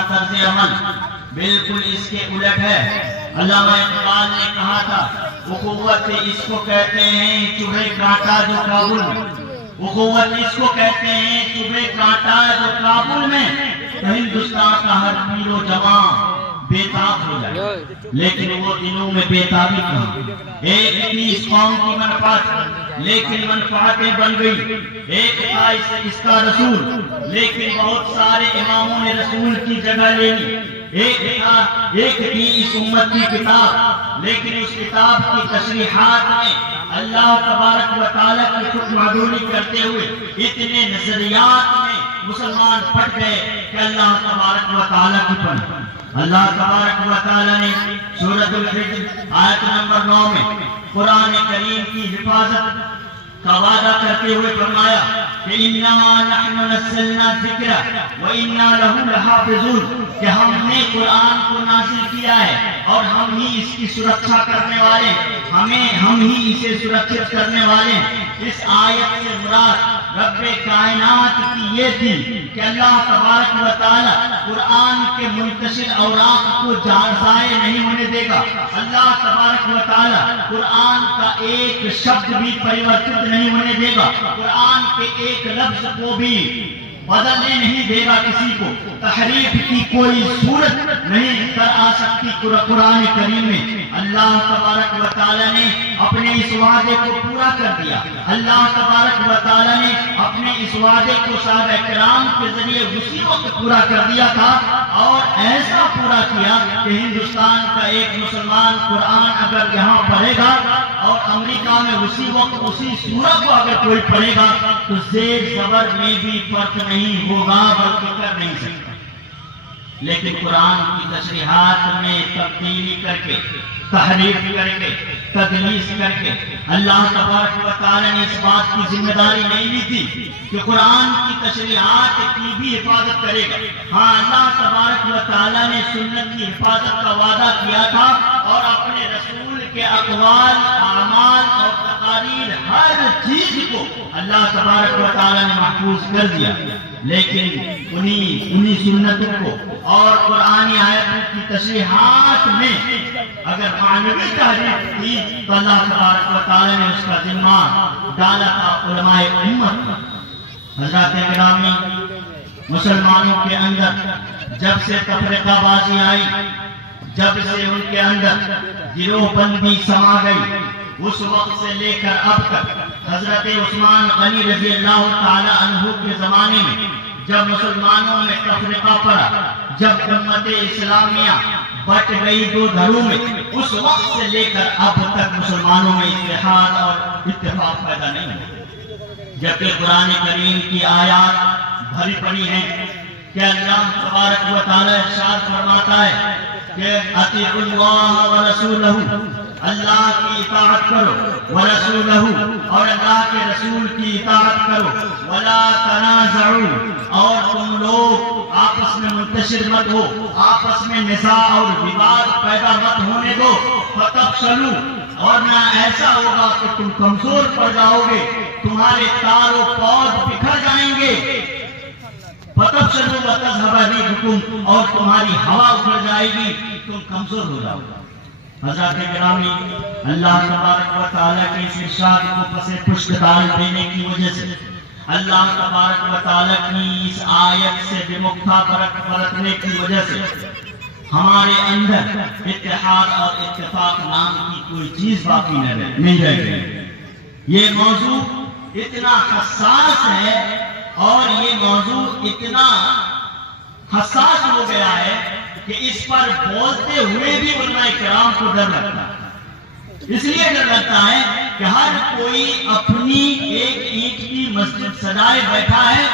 کا طرز عمل بالکل اس کے الٹ ہے۔ علامہ اقبال نے کہا تھا اخوت اس کو کہتے ہیں چبھے کانٹا جو کابل میں، اخوت اس کو کہتے ہیں چبھے کانٹا جو کابل میں، تو ہندوستان کا ہر پیر و جوان بےتاب ہو جائے، لیکن وہ دنوں میں بےتابی کہاں۔ ایک تھی اس قوم کی منفعت لیکن منفعتیں بن گئی، ایک تھا اس کا رسول لیکن بہت سارے اماموں نے رسول کی جگہ لے لی، ایک تھی اس امت کی کتاب لیکن اس کتاب کی تشریحات میں اللہ تبارک و تعالیٰ کی حکم عدولی کرتے ہوئے اتنے نظریات میں مسلمان پھٹ گئے کہ اللہ تبارک و تعالیٰ کی پناہ۔ اللہ تبارک و تعالیٰ نے سورۃ الحجر آیت نمبر 9 میں قرآن کریم کی حفاظت کا وعدہ کرتے ہوئے فرمایا کہ اِنَّا نَحْنُ نَزَّلْنَا الذِّكْرَ وَإِنَّا لَهُ لَحَافِظُونَ، کہ ہم نے قرآن کو نازل کیا ہے اور ہم ہی اس کی سرکشا کرنے والے، ہم ہی اسے سرکشت کرنے والے۔ اس آیت سے مراد رب کائنات کی یہ تھی کہ اللہ تبارک و تعالیٰ قرآن کے منتشر اوراق کو ضائع نہیں ہونے دے گا، اللہ تبارک و تعالیٰ قرآن کا ایک شبد بھی پریورتت نہیں ہونے دے گا، قرآن کے ایک لفظ کو بھی بدلنے نہیں دے گا، کسی کو تحریف کی کوئی صورت نہیں کر آ سکتی قرآن کریم میں۔ اللہ تبارک و تعالیٰ نے اپنے اس وعدے کو پورا کر دیا، اللہ تبارک و تعالیٰ نے اپنے اس وعدے کو صحابہ کرام کے ذریعے اسی وقت پورا کر دیا تھا، اور ایسا پورا کیا کہ ہندوستان کا ایک مسلمان قرآن اگر یہاں پڑھے گا اور امریکہ میں اسی وقت اسی سورہ کو اگر کوئی پڑھے گا تو زیر زبر میں بھی فرق نہیں ہوگا بلکہ کر نہیں سکتا۔ لیکن قرآن کی تشریحات میں تبدیلی کر کے، تحریف کر کے، تدلیس کر کے اللہ تبارک و تعالیٰ نے اس بات کی ذمہ داری نہیں لی تھی کہ قرآن کی تشریحات کی بھی حفاظت کرے گا۔ ہاں، اللہ تبارک و تعالیٰ نے سنت کی حفاظت کا وعدہ کیا تھا اور اپنے رسول کے اقوال، اعمال اور تقاریر ہر چیز کو اللہ تبارک و تعالیٰ نے محفوظ کر دیا، لیکن انہی سنتوں کو اور قرآنی آیتوں کی تشریحات میں اگر معنوی تحریف تھی تو اللہ تبارک و تعالیٰ نے اس کا ذمہ ڈالا تھا علماء امت پر۔ حضرات گرامی، مسلمانوں کے اندر جب سے تفرقہ بازی آئی، جب سے ان کے اندر گروہ بندی سما گئی، اس وقت سے لے کر اب تک حضرت عثمان غنی رضی اللہ تعالی عنہ کے زمانے میں جب مسلمانوں میں تفرقہ پڑا، جب امت اسلامیہ بٹ گئی دو دھڑوں میں، اس وقت سے لے کر اب تک مسلمانوں میں اتحاد اور اتفاق پیدا نہیں ہوا، جبکہ قرآن کریم کی آیات بھری پڑی ہیں کہ اللہ تبارک و تعالی ارشاد فرماتا ہے کہ اطیعوا اللہ ورسولہ، اللہ کی اطاعت کرو، ورسولہ، اور اللہ کے رسول کی اطاعت کرو، ولا تنازعوا، اور تم لوگ آپس میں منتشر مت ہو، آپس میں نزاع اور وواد پیدا مت ہونے دو، فتفشلوا، اور نہ ایسا ہوگا کہ تم کمزور پڑ جاؤ گے، تمہارے تار و پود بکھر جائیں گے، فتفشلوا وتذهب ريحكم، اور تمہاری ہوا اکھڑ جائے گی، تم کمزور ہو جاؤ گے۔ حضرات گرامی، اللہ تبارک و تعالیٰ کے اس ارشاد کو پس پشت ڈال دینے کی وجہ سے، اللہ تبارک و تعالیٰ کی اس آیت سے بے مقتضا برتنے کی وجہ سے ہمارے اندر اتحاد اور اتفاق نام کی کوئی چیز باقی نہیں رہ گئی۔ یہ موضوع اتنا حساس ہے اور یہ موضوع اتنا حساس ہو گیا ہے کہ اس پر بولتے ہوئے بھی علماء کرام کو ڈر لگتا ہے۔ اس لیے ڈر لگتا ہے کہ ہر کوئی اپنی ایک اینٹ کی مسجد سجائے بیٹھا ہے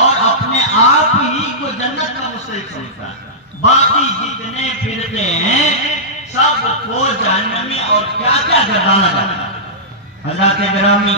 اور اپنے آپ ہی کو جنت کا مستحق سمجھتا ہے، باقی جتنے فرقے ہیں سب کو جہنمی اور کیا کیا گردانا جاتا ہے۔ حضرات گرامی،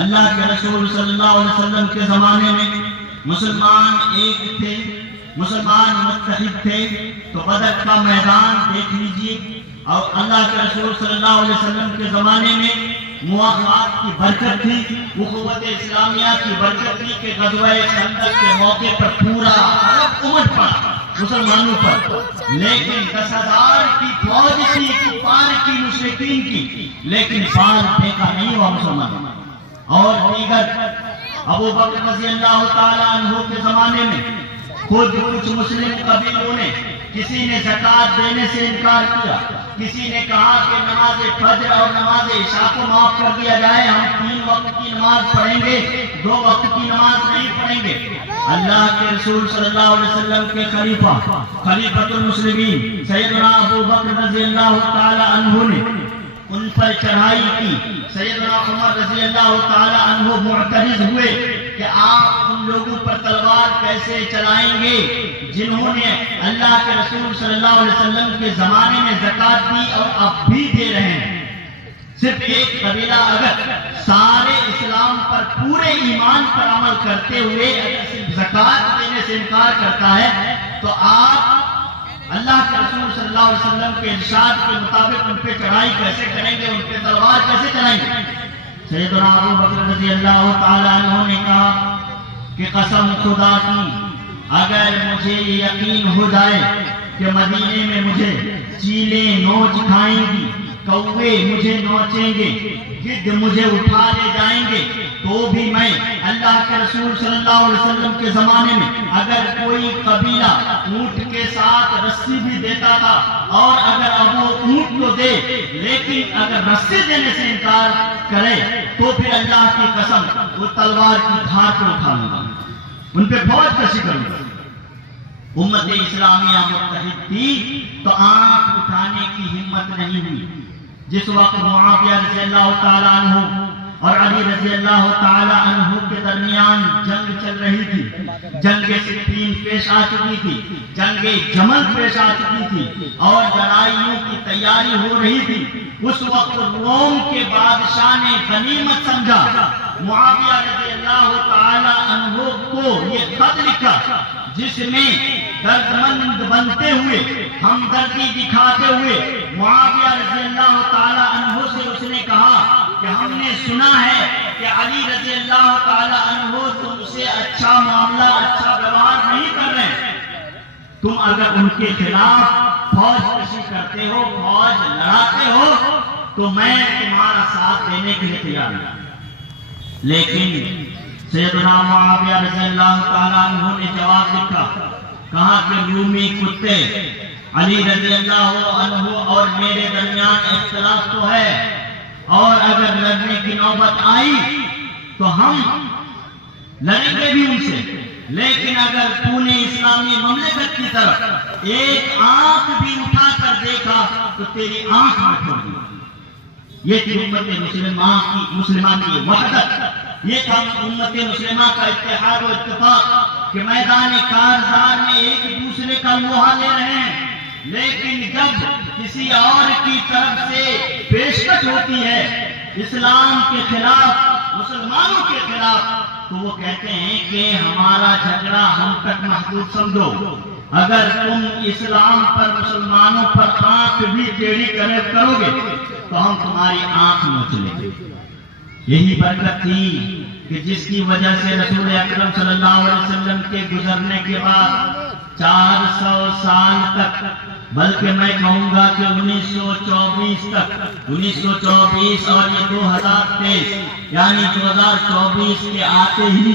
اللہ کے رسول صلی اللہ علیہ وسلم کے زمانے میں مسلمان ایک تھے، مسلمان متحد تھے، تو بدر کا میدان دیکھ لیجئے، اور اللہ کے رسول صلی اللہ علیہ وسلم کے زمانے میں مواخات کی برکت تھی، اخوت اسلامیہ کی برکت تھی کہ غزوہ خندق کے موقع پر پورا عرب امت پڑا، مسلمانوں پر، لیکن 10,000 کی فوج تھی کفار کی، مشرکین کی، لیکن بال پھینکا نہیں ہوا مسلمان۔ اور دیگر ابو بکر رضی اللہ تعالیٰ عنہ کے زمانے میں خود کچھ مسلم قبیلوں نے، کسی نے زکوٰۃ دینے سے انکار کیا، کسی نے کہا کہ نماز فجر اور نماز عشاء کو معاف کر دیا جائے، ہم 3 وقت کی نماز پڑھیں گے، 2 وقت کی نماز نہیں پڑھیں گے۔ اللہ کے رسول صلی اللہ علیہ وسلم کے خلیفۃ المسلمین سیدنا ابو بکر رضی اللہ تعالی عنہ نے ان پر چڑھائی کی۔ سیدنا عمر رضی اللہ تعالی عنہ معترض ہوئے کہ آپ ان لوگوں پر تلوار کیسے چلائیں گے جنہوں نے اللہ کے رسول صلی اللہ علیہ وسلم کے زمانے میں زکوٰۃ دی اور اب بھی دے رہے ہیں۔ صرف ایک قبیلہ اگر سارے اسلام پر پورے ایمان پر عمل کرتے ہوئے اگر صرف زکوٰۃ دینے سے انکار کرتا ہے تو آپ اللہ کے رسول صلی اللہ علیہ وسلم کے ارشاد کے مطابق ان پہ چڑھائی کیسے کریں گے، ان پہ تلوار کیسے چلائیں گے؟ سیدنا ابو بکر رضی اللہ تعالیٰ عنہ نے کہا کہ قسم خدا کی اگر مجھے یہ یقین ہو جائے کہ مدینے میں مجھے چیلیں نوچ کھائیں گی، کوے مجھے نوچیں گے، گدھ مجھے اٹھا لے جائیں گے، تو بھی میں اللہ کے رسول صلی اللہ علیہ وسلم کے زمانے میں اگر کوئی قبیلہ اونٹ کے ساتھ رسی بھی دیتا تھا، اور اگر اب وہ اونٹ کو دے لیکن اگر رسی دینے سے انکار کرے تو پھر اللہ کی قسم وہ تلوار کی دھار کو اٹھا لوں گا، ان پہ فوج کشی کروں گا۔ امت اسلامیہ متحد تھی تو آنکھ اٹھانے کی ہمت نہیں ہوئی۔ جس وقت معاویہ رضی اللہ تعالیٰ عنہ اور علی رضی اللہ تعالیٰ عنہ کے درمیان جنگ چل رہی تھی، جنگ صفین پیش آ چکی تھی، جنگ جمل پیش آ چکی تھی اور لڑائیوں کی تیاری ہو رہی تھی، اس وقت روم کے بادشاہ نے غنیمت سمجھا معاویہ رضی اللہ تعالیٰ عنہ کو یہ خط لکھا جس میں دردمند بنتے ہوئے، ہمدردی دکھاتے ہوئے معاویہ رضی اللہ تعالیٰ عنہ سے اس نے کہا کہ ہم نے سنا ہے کہ علی رضی اللہ تعالیٰ عنہ تم سے اچھا معاملہ، اچھا ویوہار نہیں کر رہے، تم اگر ان کے خلاف فوج کشی کرتے ہو، فوج لڑاتے ہو تو میں تمہارا ساتھ دینے کے لیے تیار ہوں۔ لیکن سیدنا معاویہ رضی اللہ تعالیٰ عنہ نے جواب لکھا، کہا کہ رومی کتے علی رضی اللہ عنہ اور میرے درمیان اختلاف تو ہے، اور اگر لڑنے کی نوبت آئی تو ہم لڑیں گے بھی ان سے، لیکن اگر تو نے اسلامی مملکت کی طرف ایک آنکھ بھی اٹھا کر دیکھا تو تیری آنکھ میں پھوڑ دوں۔ یہ تھی امت مسلمہ کی وحدت، یہ تھا امت مسلمہ کا اتحاد و اتفاق کہ میدان کارزار میں ایک دوسرے کا لوہا لے رہے ہیں، لیکن جب کسی اور کی طرف سے پیشکش ہوتی ہے اسلام کے خلاف، مسلمانوں کے خلاف، تو وہ کہتے ہیں کہ ہمارا جھگڑا ہم تک محدود سمجھو، اگر تم اسلام پر، مسلمانوں پر آنکھ بھی ٹیڑھی کرو گے تو ہم تمہاری آنکھ نوچ لیں گے۔ یہی برکت تھی کہ جس کی وجہ سے رسول اکرم صلی اللہ علیہ وسلم کے گزرنے کے بعد 400 سال تک، بلکہ میں کہوں گا کہ 1924 تک، 1924 اور یہ 2023 یعنی 2024 کے آتے ہی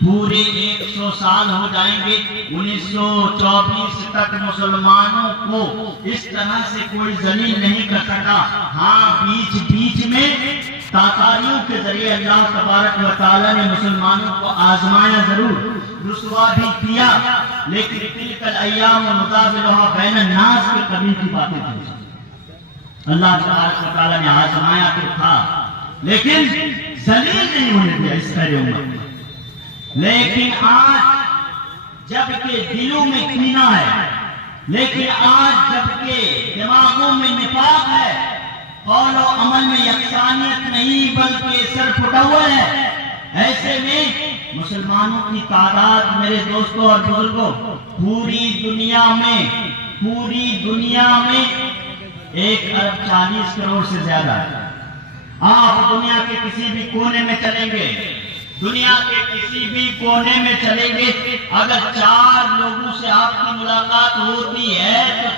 پورے 100 سال ہو جائیں گے، 1924 تک مسلمانوں کو اس طرح سے کوئی ذلیل نہیں کر سکا۔ ہاں بیچ میں تاتاریوں کے ذریعے اللہ تبارک و تعالیٰ نے مسلمانوں کو آزمایا ضرور، رسوا بھی کیا، لیکن تلک الایام نداولها بین الناس کے قبیل کی باتیں تھیں۔ اللہ تبارک و تعالیٰ نے آزمایا تو تھا، لیکن ذلیل نہیں ہونے دیا اس خیر امت۔ لیکن آج جبکہ دلوں میں کینہ ہے، لیکن آج جبکہ دماغوں میں نفاق ہے، قول و عمل میں یکسانیت نہیں بلکہ سر پھٹاوا ہے، ایسے میں مسلمانوں کی تعداد میرے دوستوں اور بزرگوں پوری دنیا میں 1.40 ارب سے زیادہ ہے۔ آپ دنیا کے کسی بھی کونے میں چلیں گے، دنیا کے کسی بھی کونے میں چلیں گے، اگر 4 لوگوں سے آپ کی ملاقات ہوتی ہے تو